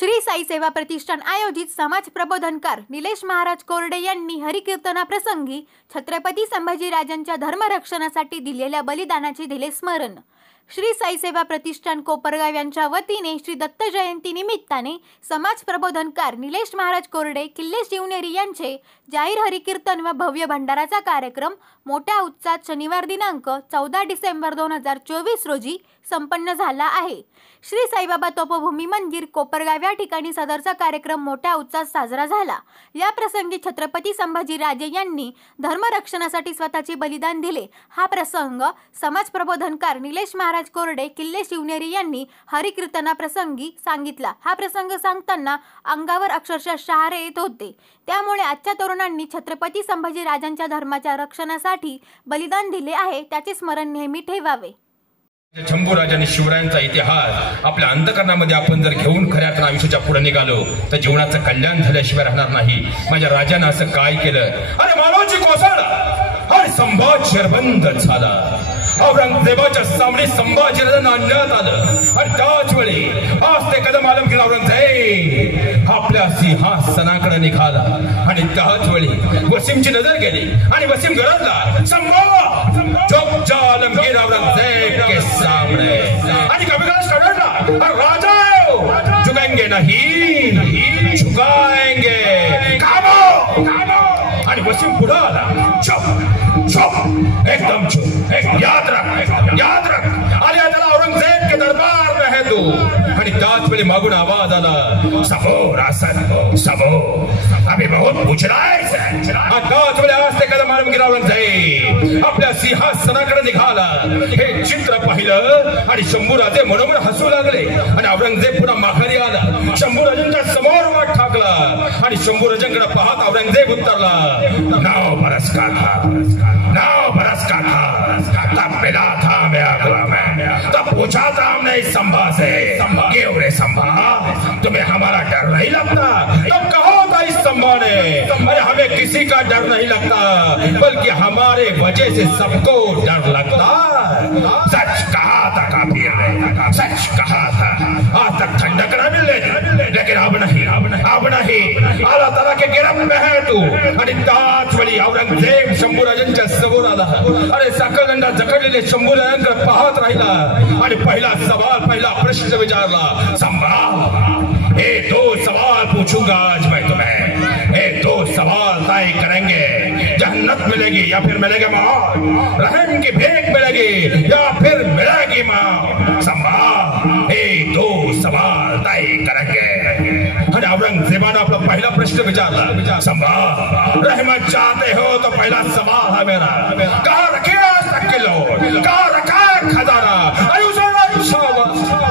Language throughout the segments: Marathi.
श्री साई सेवा प्रतिष्ठान आयोजित समाज प्रबोधनकार निलेश महाराज कोरडे यांनी हरिकीर्तनाप्रसंगी छत्रपती संभाजीराजांच्या धर्मरक्षणासाठी दिलेल्या बलिदानाचे दिले स्मरण। श्री साई सेवा प्रतिष्ठान कोपरगाव यांच्या वतीने श्री दत्त जयंती निमित्ताने समाज प्रबोधनकार निलेश महाराज कोरडे किल्ले शिवनेरी यांचे जाहीर हरिकीर्तन व भव्य भंडाराचा कार्यक्रम मोठ्या उत्साहात शनिवार दिनांक 14 डिसेंबर 2024 रोजी संपन्न झाला आहे। श्री साईबाबा तपोभूमी मंदिर कोपरगाव या ठिकाणी सदरचा कार्यक्रम मोठ्या उत्साहात साजरा झाला। या प्रसंगी छत्रपती संभाजीराजे यांनी धर्मरक्षणासाठी स्वतःचे बलिदान दिले। हा प्रसंग समाज प्रबोधनकार निलेश महाराज कोरडे किल्ले शिवनेरी यांनी हरिकीर्तनाप्रसंगी सांगितला। हा प्रसंग सांगताना अंगावर अक्षरशः शहारे येत होते। त्यामुळे आजच्या तरुणांनी छत्रपती संभाजीराजांच्या धर्माच्या रक्षणासाठी बलिदान दिले आहे त्याचे स्मरण नेहमी ठेवावे। शंभूराजांनी शिवरायांचा इतिहास आपल्या अंतःकरणामध्ये आपण जर घेऊन खऱ्या अर्थाने आयुष्याच्या पुढे निघालो तर जीवनाचं कल्याण झाल्याशिवाय राहणार नाही। माझ्या राजानं असं काय केलं? अरे मानवची कोसळला आणि संभाजी शरबंद झाला। औरंगजेबाच्या सामने संभाजीराजांना आणण्यात आलं आणि त्याच वेळी आज ते कदम आलमगीर औरंगजेब आपल्या सिंहासनाकडे निघाला आणि त्याच वेळी वसीमची नजर गेली आणि वसीम गरजला संभा आलमगीर औरंगजेब के सामने आणि कविता स्टार्टला राजा झुकेंगे नहीं झुकाएंगे कामो आणि वसीम पुढे आला चुप चुप एकदम चुप याद रख आलिया त्याला औरंगजेब के दरबार में है तू आणि त्याच वेळी मागून आवाज आला सबो रासन सबो अभी बहुत पूछ रहा है त्याच वेळी आज ते कदम आलमगीर औरंगजेब आपल्या सिंहासनाकडे निघाला। हे चित्र पाहिलं आणि शंभूराजे मनोमन हसू लागले आणि औरंगजेब पुन्हा माघारी आला। शंभूराजांच्या समोर वाट ठाकला आणि शंभूराजांकडे पाहत औरंगजेब उतरला। 9 बरस का था तब मिला था मैं अगला में तब पूछा था हमने इस संभा से क्यों रे संभा तुम्हें हमारा डर नहीं लगता? तब कहा था इस संभा ने अरे हमें किसी का डर नहीं लगता बल्कि हमारे वजह से सबको डर लगता। सच कहा था काफिर ने सच कहा था। आज तक ठंडक न मिले लेकिन अब नहीं आला तला के गिरफ्त में है तू आणि त्याच वेळी औरंगजेब शंभूराजांच्या समोर आला। अरे सकलंडा जखडलेले शंभूराजांकडे पाहत राहिला आणि पहिला प्रश्न विचारला संभा ये 2 सवाल पूछूंगा आज मैं तुम्हें। ये 2 सवाल तय करेंगे जन्नत मिलेगी या फिर मिलेगी मौत, रहम की भीख मिलेगी या फिर मिलेगी मौत। संभा ये 2 सवाल तय करेंगे। आणि औरंगजेबाने आपला पहिला प्रश्न विचारला संभा रहमत चाहते हो तो पहला सवाल है मेरा कहाँ रखे आज तक के लोग कहाँ रखा है खजाना? अरे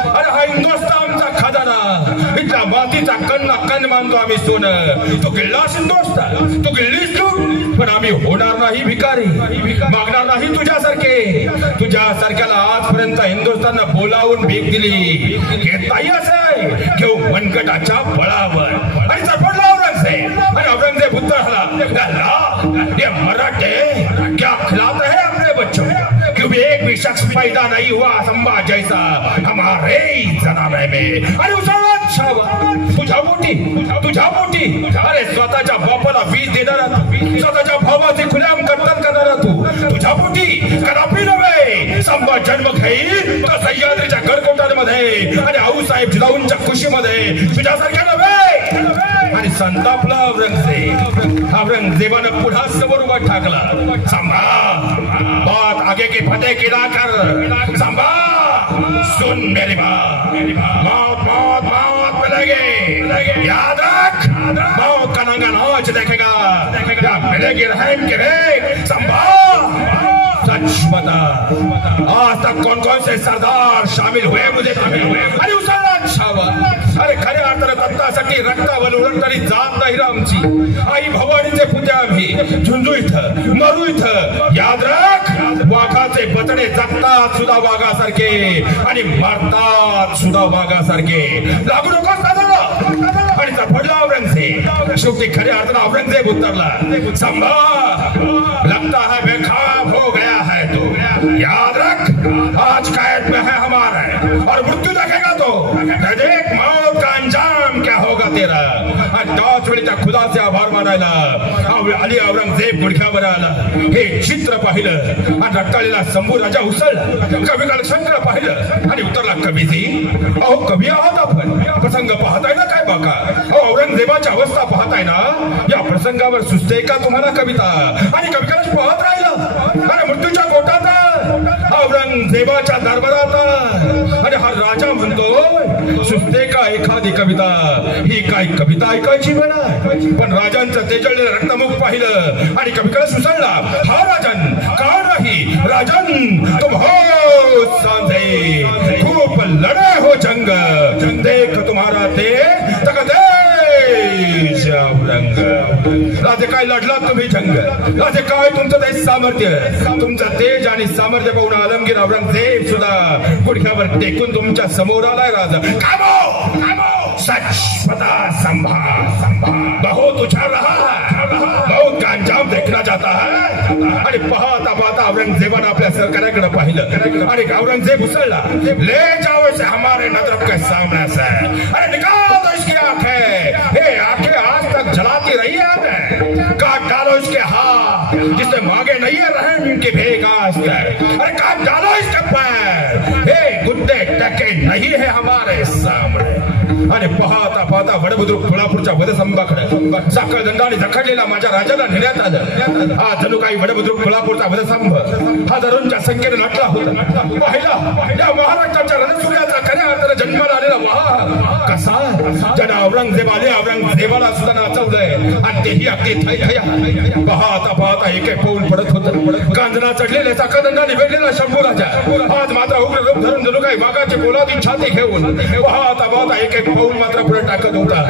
अरे हा हिंदुस्तानचा खजाना इथला मातीचा कण मानतो आम्ही सोनं। तू गिल्लास हिंदुस्तान तू गिल्लीस तू पण आम्ही होणार नाही भिकारी मागणार नाही तुझ्यासारख्याला आजपर्यंत हिंदुस्थाननं बोलावून भीक दिली घेताही असे घेऊ मनगटाच्या बळावर आणि चपडला औरंगजेब आणि औरंगजेब उत्तरला ये मराठे क्या खिलाते हैं अपने बच्चों क्योंकि एक भी शख्स पैदा नहीं हुआ संभा जैसा हमारे जनाने में। अरे तुझ्या मोठी अरे स्वतःच्या बापाला वीज देणारा तू स्वतःच्या भावाचे खुलेआम कर्तन करणारा तू तुझ्या मोठी कदापि नव्हे। संभा जन्म घेईल तर सह्याद्रीच्या गडकोटामध्ये आणि आऊसाहेब जिजाऊंच्या खुशीमध्ये तुझ्यासारख्या नव्हे। आणि संतापला औरंगजेबानं पुन्हा समोर उभा ठाकला संभा बात आगे की फतेह की ना कर संभा सुन मेरी बात मौत मिलेगी याद रख मौत का नंगा नाच देखेगा मिलेगी रहम की भीख। संभा सच बता आज तक कौन से सरदार शामिल हुए मुझे अरे अरे खऱ्या अर्थाने दत्तासाठी रक्तावर उलटणारी जात नाही रामची आई भवानीचे पूजा आम्ही झुंजू इथं मरू इथं याद रख वाघाचे बतडे जगतात सुद्धा वाघासारखे आणि मरतात सुद्धा वाघासारखे लागू नकोस आणि पडला औरंगजेब। शेवटी खऱ्या अर्थाने औरंगजेब उतरला संभा लगता है बेखाब हो गया है तो याद रख आज कैद में है हमारा और मृत्यू देखेगा तो देख मौत का अंजाम मारायला आली औरंगजेब गुडघ्यावर आला. हे चित्र पाहिलं आणि रक्ताळलेला शंभू राजा उसळला. कवी कालशंकर पाहिलं आणि उतरला. कवीजी, अहो कवी आहात आपण, प्रसंग पाहताय ना काय बाका? अहो औरंगजेबाची अवस्था पाहताय ना? या प्रसंगावर सुचते का तुम्हाला कविता? आणि कवी कालश पाहत राहिला आणि मृत्यूच्या गोटात औरंगजेबाच्या दरबारात आणि हा राजा म्हणतो सुचते का एखादी कविता? ही काय कविता ऐकायची म्हणा? पण राजांचं तेजळलेलं रक्तमुख पाहिलं आणि कविकडे सुचळला. हा राजन का नाही? राजन तुम हो सांधे, खूप लढे हो जंग, देख तुम्हारा ते तक देश औरंग. राजे काय लढलात तुम्ही जंग? राजे काय तुमचं ते सामर्थ्य, तुमचं तेज आणि सामर्थ्य पाहून आलमगीर औरंगजेब सुद्धा गुडघ्यावर टेकून तुमच्या समोर आलाय. राजा सच पता संभा बहुत उछाल रहा है, बहुत का अंजाम देखना जाता है. आणि पाहता पाहता औरंगजेबानं आपल्या सरकाराकडे पाहिलं आणि औरंगजेब उसळला. ले जाओ इसे हमारे नजर के सामने से, अरे निकाल दो इसकी आंखें. हे आंखें आज तक जलाती रही है, काट डालो इसके हाथ जिससे मांगे नहीं है रहम की भेग आज तक. अरे काट डालो इसके पैर, हे गुड्डे टके नहीं है हमारे सामने. आणि पाहता पाहता वडबुद्रुक कोल्हापूरच्या वधसंभाकडे साखळ दंडाने जखडलेला माझ्या राजाला नेण्यात आलं. हा जणू काही वडबुद्रुक कोल्हापूरचा वधसंभ हजारोंच्या संख्येने नटला होता. पाहिला या महाराष्ट्राच्या रणसूर्याचा खऱ्या अर्थाने जन्माला आलेला वाह कसा ज्याने औरंगजेबाला सुद्धा नाचवलंय आणि तेही अगदी थैथया. पाहता पाहता एक एक पाऊल पडत होतं. गांजना चढलेले साखळ दंडाने वेढलेला शंभू राजा आज मात्र उग्र रूप धरून जणू काही वाघाची पोलादी छाती घेऊन पाहता पाहता एक एक पाऊल मात्र पुढे टाकत होता.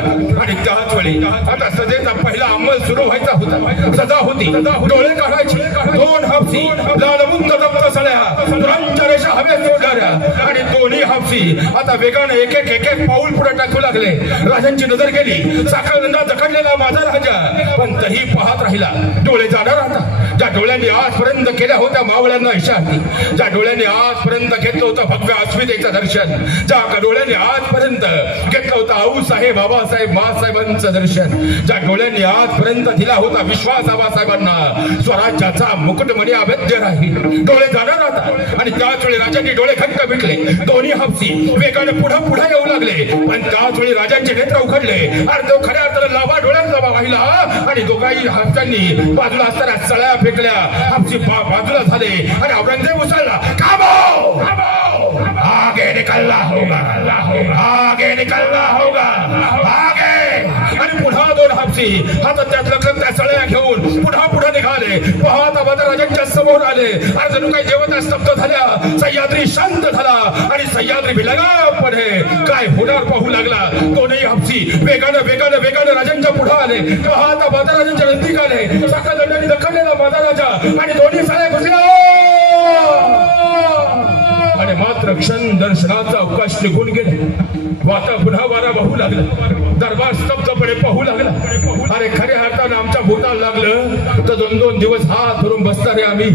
आणि त्याच वेळी आता सजेचा पहिला अंमल सुरू व्हायचा होता. सजा होती, डोळे काढायची. दोन हापसी लालमुंद रक्त सळ्या दुरांच्या रेषा हवेत सोडणाऱ्या आणि दोन्ही हापसी आता वेगाने एक एक पाऊल पुढे टाकू लागले. राजांची नजर गेली साखळदंडा जखडलेला माझा राजा, पण तही पाहत राहिला. डोळे जाणार आता ज्या डोळ्यांनी आजपर्यंत केल्या होत्या मावळ्यांना इशारती, ज्या डोळ्यांनी आजपर्यंत घेतलं होतं भव्य अस्मितेचं दर्शन, ज्या डोळ्यांनी आजपर्यंत घेतलं होतं आऊसाहेब बाबासाहेब मासाहेबांचं दर्शन, ज्या डोळ्यांनी आजपर्यंत दिला होता विश्वास आबासाहेबांना स्वराज्याचा मुकुटमणी अवैध राहील. डोळे जाणार आता आणि त्याच वेळी राजांनी डोळे घट्ट मिटले. दोन्ही हापसी वेगाने पुढे येऊ लागले. पण त्याच वेळी राजांचे नेत्र उघडले आणि तो खऱ्या अर्थाने लाभा डोळ्यांचा वाहिला आणि दोघाही हापसांनी बाजूला असताना सळ्या फेकल्या. हापसी बाजूला झाले आणि औरंगजेब उसळला. आगे निकलना होगा, आगे निकलना होगा, आगे. आणि पुन्हा दोन हापसी हातात त्यातलं त्या सळ्या घेऊन पुढे निघाले. पाहता पाहता राजांच्या समोर आले आणि जणू काही देवता स्तब्ध झाल्या. सह्याद्री शांत झाला आणि सह्याद्री विलगापणे काय होणार पाहू लागला. दोनही हापसी वेगाने राजांच्या पुढे आले. पाहता पाहता राजांच्या नजदीक आले. साखळ दंडाने दखडलेला माझा राजा आणि दोन्ही सळ्या घुसल्या आणि मात्र क्षण दर्शनाचा अवकाश निघून गेले. वाता पुन्हा वारा वाहू लागला. दरबार स्तब्धपणे पाहू लागला. अरे खऱ्या अर्थानं आमच्या भूताला लागलं तर 2-2 दिवस हात धरून बसणारे आम्ही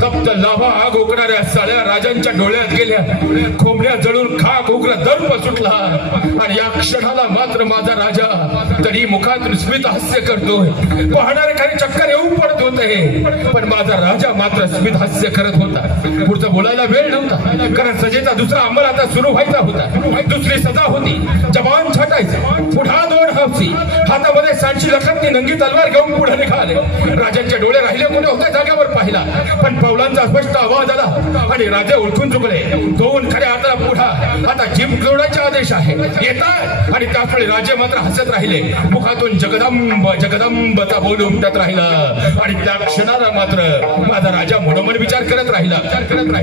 तप्त लाभा आग ओकणाऱ्या सळ्या राजांच्या डोळ्यात गेल्या. खोबऱ्या जळून खाक उग्र दर्प सुटला आणि या क्षणाला मात्र माझा राजा तरी मुखातून स्मित हास्य करतोय. पाहणारे काही चक्कर येऊन पडत होते पण माझा राजा मात्र स्मित हास्य करत होता. पुढचं बोलायला वेळ नव्हता कारण सजेचा दुसरा अंमल आता सुरू व्हायचा होता. दुसरी सजा होती जवान छाटायचा. पुढा दोन हापसी हातामध्ये सांडशी लखतनी नंगी तलवार घेऊन पुढे निघाले. राजांचे डोळे राहिले कुठे होते जागेवर पाहिला पण पावलांचा स्पष्ट आवाज आला आणि राजे ओळखून चुकले. दोन खऱ्या हाताला पुढा आता जीभ जोडायचे आदेश आहे येतात आणि त्याचवेळी राजे मात्र हसत राहिले. मुखातून जगदंब जगदंबचा बोल उमटत राहिला आणि त्या क्षणाला मात्र माझा राजा मनोमन विचार करत राहिला.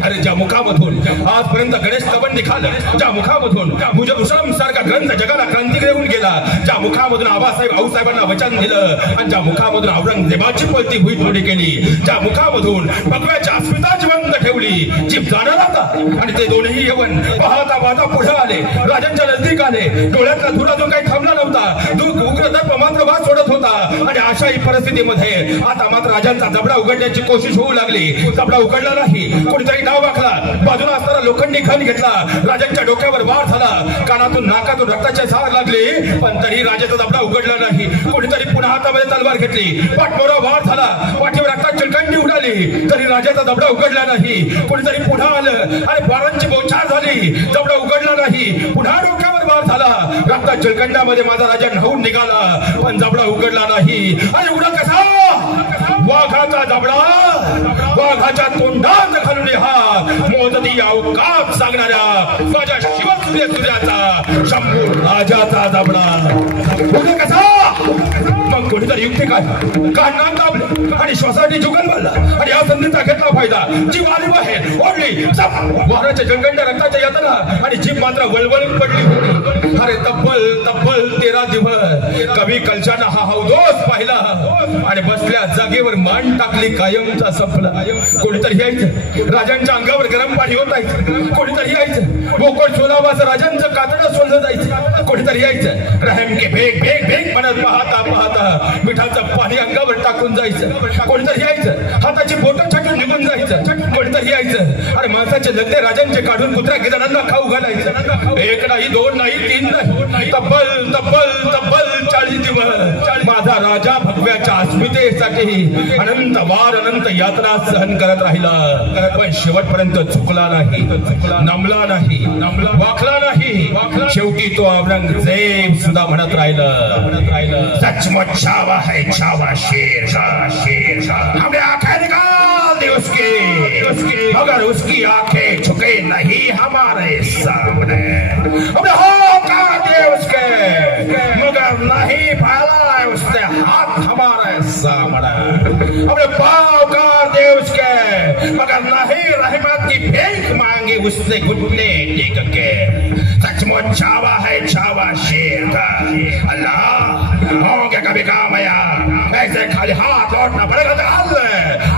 अरे ज्या मुखामधून आजपर्यंत गणेश स्तवन निघालं, ज्या मुखामधून मुजमुसलम सारखा ग्रंथ जगाला क्रांती देऊन गेला, ज्या मुखामधून आबासाहेब आऊसाहेबांना वचन दिलं आणि ज्या मुखामधून औरंगजेबाची पलती हुईतोडी केली, ज्या मुखामधून भगव्याची अस्मिता जिवंत ठेवली, जीभ जाणार आता आणि ते दोन्ही यवन पाहता पाहता पुढे आले. राजांच्या नजदीक आले. डोळ्यातला धुरा जो काही थांबला नव्हता तो उग्र दर्प मात्र वास सोडत होता आणि अशाही परिस्थितीमध्ये आता मात्र राजांचा जबडा उघडण्याची कोशिश होऊ लागली. जबडा उघडला नाही. कोणीतरी डाव आखला. बाजूला असताना लोखंडी खण घेतला, राजांच्या डोक्यावर वार झाला, कानातून नाकातून रक्ताचे सार लागले, पण तरी राजाचा दबडा उघडला नाही. कोणीतरी पुन्हा हातामध्ये तलवार घेतली, पाठमोरा वार झाला, पाठीवर रक्तात चिलकंडी उडाली, तरी राजाचा दबडा उघडला नाही. कोणीतरी पुन्हा आलं आणि बारांची बोछार झाली, दबडा उघडला नाही. पुन्हा डोक्यावर वार झाला, रक्तात चिलकंडामध्ये माझा राजा न्हाऊन निघाला, पण दबडा उघडला नाही. आणि उघडा कसा? वाघाचा दबडा, वाघाच्या तोंडात घालून हा मोजती अवकाश सांगणाऱ्या माझ्या शिवसूर्याचा शंभू राजाचा दबडा. उघडा कसा? मग कोणीतरी युक्ती काढणार दाबले आणि श्वासासाठी जुगल मारला आणि या संधीचा घेतला फायदा. जीव आली बाहेर ओढली, वाराच्या जंगंड रक्ताच्या यातना आणि जीभ मात्र वळवळ पडली. अरे तब्बल 13 दिवस कवी कलशानं हा हौदोस पाहिला आणि बसल्या जागेवर मान टाकली, कायमचा संपला. कोणीतरी यायचं, राजांच्या अंगावर गरम पाणी होत आहे. कोणीतरी यायचं, बोकड सोलावाचं राजांचं कातडं सोललं जायचं. कोणीतरी यायचं, रहम के भेग भेग भेग म्हणत पाहता पाहता मिठाचं पाणी अंगावर टाकून जायचं. कोणीतरी यायचं, हाताची बोटं छाटून निघून जायचं. कोणीतरी यायचं, अरे माणसाचे लग्ने राजांचे काढून कुत्र्या गिधाडांना खाऊ घालायचं. एक नाही, दोन नाही, तीन नाही, तब्बल 40 दिवस माझा राजा भगव्याच्या अस्मितेसाठी अनंत वार अनंत यात्रा सहन करत राहिला, पण शेवटपर्यंत चुकला नाही, नमला नाही, वाकला नाही. शेवटी तो औरंगजेब सुद्धा म्हणत राहिलं, सचमुच छावा है छावा शेर का, हमें आंखें निकाल दे उसकी, मगर उसकी आंखें झुके नहीं हमारे सामने. हमें होकार दे उसके, मगर नहीं फैला है उसने हाथ हमारे सामने. हमें पाँव कर दे उसके, मगर नहीं रहमत की भीख मांगी उसने घुटने टेक के. सचमुच छावा है छावा शेर का. अल्लाह हो गया कभी काम आया, ऐसे खाली हाथ लौटना पडेगा.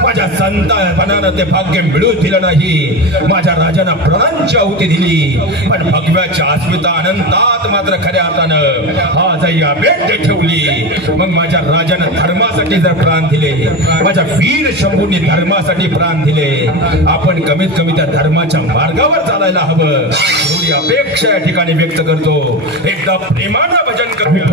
माझ्या संतापणानं ते भाग्य मिळू दिलं नाही. माझ्या राजानं प्राणांची आहुती दिली, पण भगव्याच्या अस्मिता अनंतात मात्र खऱ्या हातानं आज या भेट ठेवली. मग माझ्या राजानं धर्मासाठी जर प्राण दिले, माझ्या वीर शंभूंनी धर्मासाठी प्राण दिले, आपण कमीत कमी त्या धर्माच्या मार्गावर चालायला हवं एवढी अपेक्षा या ठिकाणी व्यक्त करतो. एकदा प्रेमानं भजन करूया.